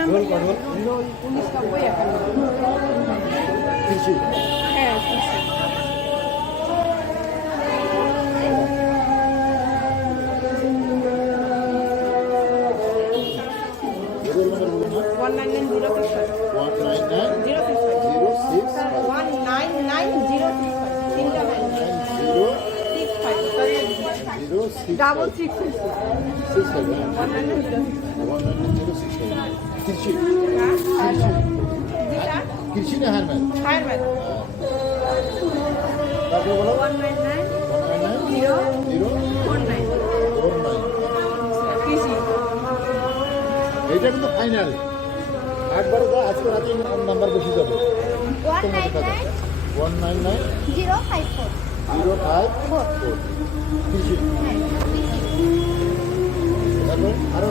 Number roll উনিশ নব্বই হ্যাঁ one nine nine zero six one nine nine zero six zero six one nine nine zero six তিনটা nine zero six five zero six double six six one nine zero six কৃষি। কৃষি না ma'am higher math তারপরে বলো। One nine nine zero zero four nine four nine কৃষি এইটা কিন্তু final একবারে তো আজকে রাতে নাম্বার বেশি যাবে one nine nine one nine nine zero five four zero five four কৃষি। তারপর আরও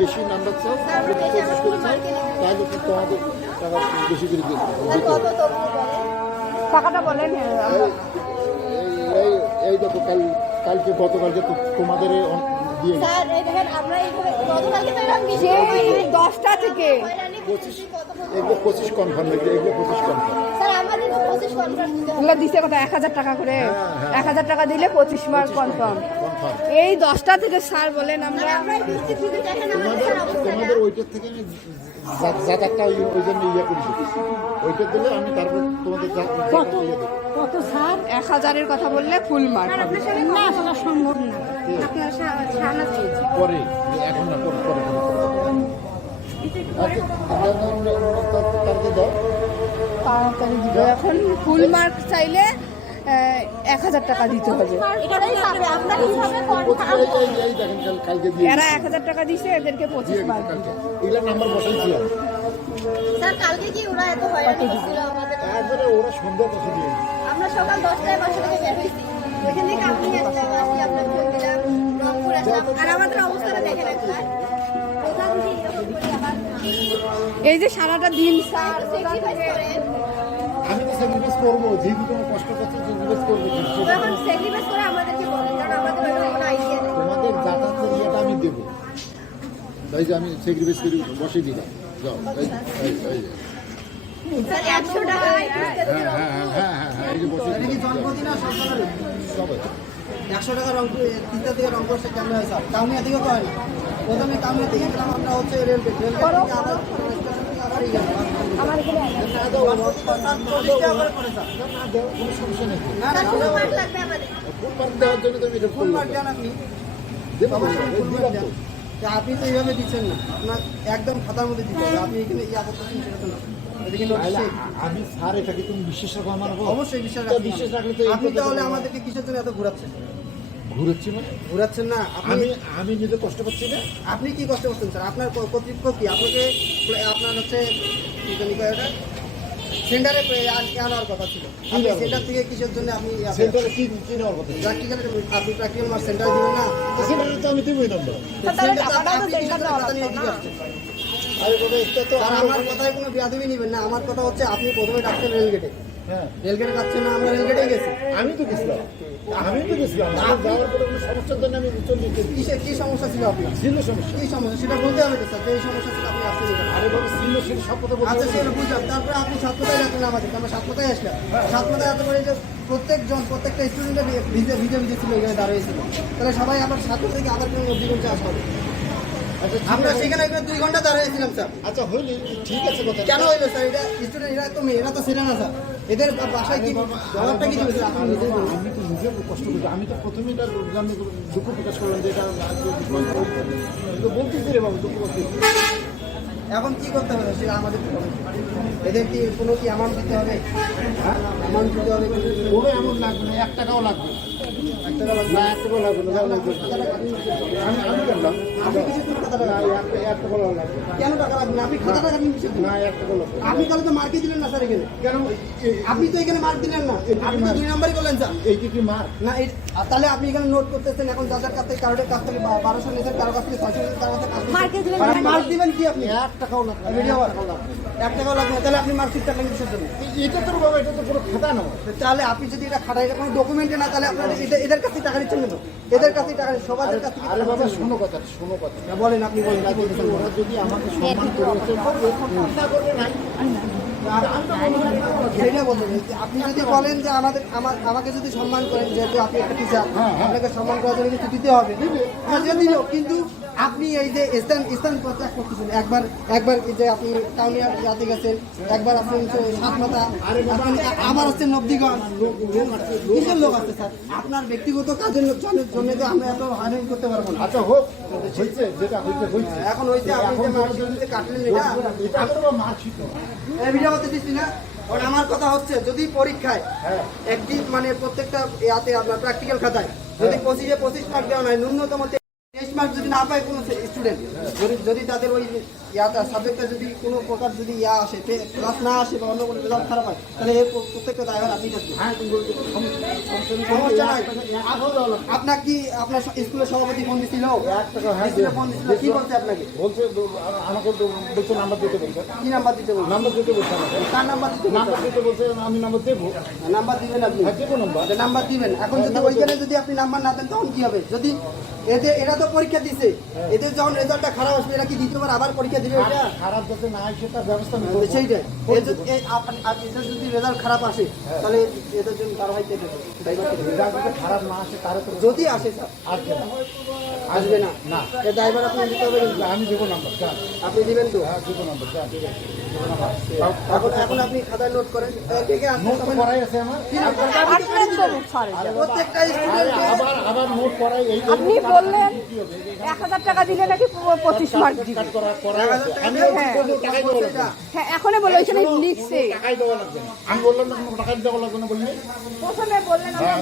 বেশি নাম্বার চাও আমরা বেশি পঁচিশ করে চাও তাহলে তোমাদের টাকা বেশি করে দিতে। টাকাটা বলেন এই এই দেখো কাল কালকে গতকালকে তোমাদের দিয়ে গেছে। স্যার এই দেখেন আমরা এইভাবে গতকালকে তো এরকম বিশ সেই দশটা থেকে। পঁচিশ এগুলো কনফার্ম এগুলো পঁচিশ কনফার্ম স্যার আমাদের তো পঁচিশ কনফার্ম দিতে কত? এক হাজার টাকা করে। হ্যাঁ, হ্যাঁ। এক হাজার টাকা দিলে পঁচিশ মার্ক কনফার্ম এই দশটা থেকে স্যার বলেন আমরা। আমাদের তোমাদের ওইটার থেকে আমি যাতায়াতটা ওই ওই জন্য ইয়ে করেছি ওইটা দিলে আমি তারপর তোমাদের যা- যাতায়াত দেবো কত স্যার? এক হাজারের কথা বললে ফুল মার্ক না আসলে সম্ভব না। আপনার সামনে পরে এখন না পরে পরে পরে পরে। তারপরে দাও তাড়াতাড়ি দিবে এখন। ফুল মার্ক চাইলে এক হাজার টাকা দিতে হবে। এরা এক হাজার টাকা দিছে এদেরকে পঁচিশ মার্ক কালকে এগুলোর নাম্বার বসাইছিলাম স্যার কালকে কি ওরা এত হয়রানি করছিল আমাদের? তারপরে ওরা সন্ধ্যা বসে দিয়ে আমরা সকাল দশটায় বাসা থেকে বের হয়েছি। ওইখান থেকে আপনি আসলাম আসি আপনার ফোন দিলাম রংপুর আসলাম। আর আমাদের অবস্থাটা দেখেন একবার। ওখান থেকে এরকম করে আবার এই যে সারাটা দিন স্যার আমি তো করব যেহেতু তোমার কষ্ট করছ স্যাক্রিফাইস করব তখন স্যাক্রিফাইস করে আমাদেরকে বলেন কারণ আমাদের কোনো আইডিয়া নেই। তোমাদের যাতায়াতের ইয়েটা আমি দেবো। তাই যে আমি স্যাক্রিফাইস করে বসে দিলাম। যাও একশো টাকায় হ্যাঁ হ্যাঁ হ্যাঁ হ্যাঁ হ্যাঁ হ্যাঁ এই যে বসে সবাই। একশো টাকা রংপুর তিনটা থেকে রংপুর সে কেমন হয় স্যার? কাউনিয়া থেকেও হয় না। প্রথমে কাউনিয়া থেকে আমরা হচ্ছে রেলগেট রেলগেট আপনি তো। তা আপনি তো এইভাবে দিচ্ছেন না আপনার একদম খাতার মধ্যে দিতে হবে আপনি এখানে ইয়া করতেছেন সেটা তো না আমি স্যার এটাকে তুমি বিশ্বাস রাখো আমার অবশ্যই বিশ্বাস রাখবেন। বিশ্বাস রাখলে তো আপনি তাহলে আমাদেরকে কিসের জন্য এত ঘুরাচ্ছেন ঘুরেছি মানে? ঘুরাচ্ছেন না। আপনি আমি আমি নিজে কষ্ট পাচ্ছি না। আপনি কি কষ্ট করছেন স্যার? আপনার কর্তৃপক্ষ কি? আপনাকে আপনার হচ্ছে কি জানি ওটা? সেন্টারে আনার কথা ছিল। আপনি সেন্টার। থেকে কিসের জন্য আপনি সেন্টারে কি কি নেওয়ার কথা প্র্যাকটিক্যাল আপনি প্র্যাকটিক্যাল মার সেন্টার দিবেন না? সেন্টারে তো আমি দেবোই নাম্বার আমার কথায় কোনো বিয়াদবি নিবেন না। আমার কথা হচ্ছে আপনি প্রথমে ডাকছেন রেলগেটে। রেলগেটে যাচ্ছেন না আমরা রেলগেটেই গেছি। আমি তো গেছিলাম। আমি তো গেছিলাম। যাওয়ার পরে কোনো সমস্যার জন্য আমি চলে কি সমস্যা ছিল আপনার? ছিল সমস্যা? কি সমস্যা? সেটা বলতে হবে স্যার যে এই সমস্যা ছিল আপনি। আরে বাবা ছিল সেটা সব কথা বলতে আচ্ছা। সেটা বুঝলাম। তারপরে আপনি সাতটায় আমাদের আমরা সাতটায় আসলাম। সাতটায় এত করে যে প্রত্যেকজন প্রত্যেকটা স্টুডেন্টের ভিজে ভিজে ভিজে ছিল এখানে দাঁড়িয়েছিল তাহলে সবাই আবার সাতটা থেকে আবার কোনো অভিযোগ আসা হবে। আচ্ছা আমরা সেখানে এখানে দুই ঘণ্টা দাঁড়িয়েছিলাম স্যার। আচ্ছা হইলে ঠিক আছে কথা কেন হইল স্যার? এটা স্টুডেন্ট এরা তো মেয়ে এরা তো সেটা না স্যার। এদের বাসায় কি জবাবটা কি দিবে? আপনি বলুন। আমি তো নিজে কষ্ট করি। আমি তো প্রথমেই তার আমি দুঃখ প্রকাশ করলাম যে এটা আমি তো বলতেছি রে বাবু দুঃখ করতেছি এখন কি করতে হবে? সেটা আমাদের এদের কি কোনো কি অ্যামাউন্ট দিতে হবে? অ্যামাউন্ট দিতে হবে কোনো এমন লাগবে না এক টাকাও লাগবে এক টাকা লাগবে না, যাও, লাগবে না। আমি আমি করলাম আপনি কিছু খাতা না না। কেন টাকা আপনি খাতা টাকা? না না। আপনি তো মার্কে দিলেন না স্যার এখানে। কেন? আপনি তো এখানে মার্ক দিলেন না। আপনি তো দুই নাম্বারই করলেন স্যার। এইটা কি মার না তাহলে আপনি এখানে নোট করতেছেন এখন যাদের কাছ থেকে কারোর কাছ থেকে বারোশো নিয়েছেন কারোর কাছ থেকে ছয়শো নিয়েছেন কারোর কাছ থেকে মার্কে দিলেন মার্ক দিবেন কি আপনি? এক টাকাও লাগবে না, এক টাকাও লাগবে না। না, তাহলে আপনি মার্কশিট টাকা জন্য এটা তো বাবা এটা তো কোনো খাতা নয় তাহলে আপনি যদি এটা খাটাই এটা কোনো ডকুমেন্টে না তাহলে আপনার এদের- এদের কাছ টাকা নিচ্ছেন কেন? এদের কাছ থেকে টাকা সবার কাছ থেকে আরে বাবা শোনো কথা শোনো কথা? বলেন আপনি বলেন যদি আমাকে সম্মান করেছে সেটা বলতে আপনি যদি বলেন যে আমাদের আমার আমাকে যদি সম্মান করেন যেহেতু আপনি একটা টিচার হ্যাঁ, হ্যাঁ। আপনাকে সম্মান করার জন্য কিছু দিতে হবে। হ্যাঁ দিল। কিন্তু আপনি এই যে স্থান স্থান করতেছেন। একবার যে আপনি টাউনিয়া গেছেন একবার আপনি সাতমাতা আবার হচ্ছে নবদিগঞ্জ। কিসের লোক আছে স্যার? আপনার ব্যক্তিগত কাজের লোক জন্য আমরা এত হয়রানি করতে পারব না। আচ্ছা হোক। হয়েছে যেটা হয়েছে হয়েছে। এখন হয়েছে আপনি যে কাটলেন এটা। এটা তো মার্কশিট এই ভিডিও করতে দিচ্ছি না কারণ আমার কথা হচ্ছে যদি পরীক্ষায় একদিন একটি মানে প্রত্যেকটা ইয়াতে আপনার প্র্যাকটিক্যাল খাতায় যদি পঁচিশে পঁচিশ মার্ক দেওয়া হয় ন্যূনতম মার্ক যদি না পায় কোনো স্টুডেন্ট যদি যদি তাদের ওই ইয়াটা সাবজেক্টে যদি কোনো প্রকার যদি ইয়া আসে ক্লাস না আসে বা অন্য কোনো রেজাল্ট খারাপ হয় তাহলে এর প্রত্যেকটা দায়ভার আপনি হ্যাঁ সমস্যা নাই। আপনার কি আপনার স্কুলের সভাপতি ফোন দিছিল? টাকা হ্যাঁ ফোন দিছিল কি বলছে আপনাকে? বলছে আমাকে বলছে নাম্বার দিতে বলছে। কি নাম্বার দিতে বলছে? নাম্বার দিতে বলছে কার নাম্বার দিতে নাম্বার দিতে বলছে আমি নাম্বার দেবো। নাম্বার দিবেন আপনি? হ্যাঁ নাম্বার আচ্ছা, নাম্বার দিবেন। এখন যদি ওইখানে যদি আপনি নাম্বার না দেন তখন কি হবে? যদি এদের এরা তো পরীক্ষা দিছে। এদের যখন রেজাল্টটা খারাপ আসবে এরা কি দ্বিতীয়বার আবার পরীক্ষা দিবে এটা? খারাপ যাতে না হয় সেটা ব্যবস্থা আমি সেইটাই। এদের যদি রেজাল্ট খারাপ আসে তাহলে এদের জন্য রেজাল্ট খারাপ না আসে তাহলে তো যদি আসে স্যার। আসবে না। আসবে না। না। এ ড্রাইভার আপনি দিতে হবে আমি দেবো নাম্বার আপনি দিবেন তো? হ্যাঁ দেবো নাম্বার এখন এখন আপনি খাতায় নোট করেন। নোট করাই আছে আমার। আপনার তো সরে প্রত্যেকটা আবার আবার নোট করাই এই আপনি বললেন এক হাজার টাকা দিলে নাকি পঁচিশ মার্ক দিবে হ্যাঁ। হ্যাঁ এখনই বলো ওইখানে লিখছে আমি বললাম দেওয়া লাগবে না বললি প্রথমে বললেন হ্যাঁ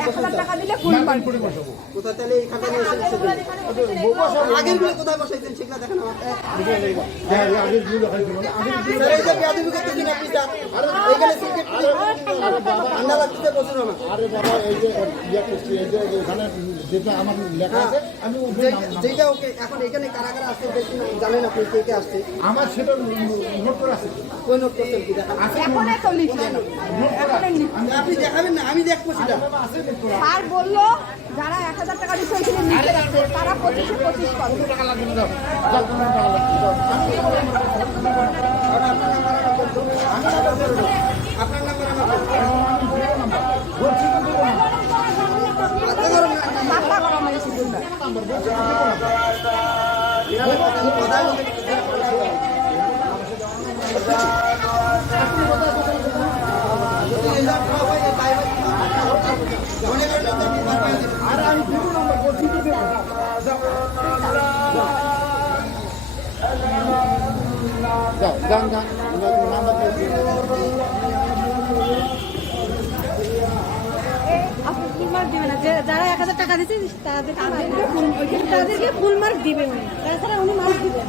এক হাজার টাকা দিলে মার্ক কোথায় তাহলে এই খাতা। আগেরগুলো কোথায় বসাইছেন সেগুলো দেখেন হ্যাঁ আগের দেখাই দিল। আরে বাবা এই যে ইয়া করছি এই যে এখানে যেটা আমার লেখা আছে আমি ওখানে যে- নাম- নাম- যেটা ওকে এখন এখানে কারা কারা আসছে জানেন আপনি কে কে আসছে আমার সেটা নোট করে আছে। ওই করছেন কি আপনি দেখাবেন না আমি দেখব সেটা। স্যার বলল যারা এক হাজার টাকা দিচ্ছে ওইখানে তারা পঁচিশে পঁচিশ টাকা লাগবে না আপনার নাম্বার আমার আপনার নাম্বার আমার বলতো আমি দেবো নাম্বার বলছি তো দেবো না মাথা গরম না মাথা গরম হয়েছে দুটো নাম্বার বলছি তো দেবো নাম্বার এভাবে কথা কথাই বলে যদি রেজাল্ট খারাপ হয় এই ড্রাইভার মনে করেন আপনি মার পাই দেবেন আরে আমি দেবো নাম্বার বলছি যাও। যান যান যারা এক হাজার টাকা দিচ্ছে তাদেরকে তাদেরকে ফুল মার্ক দিবে উনি। তাছাড়া উনি মার্ক দিবেন